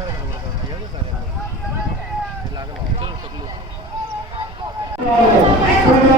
Thank you.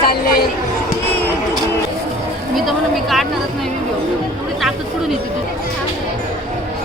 चालले मी तर म्हणून मी काढणारच नाही मी एवढी ताकद पुढून येते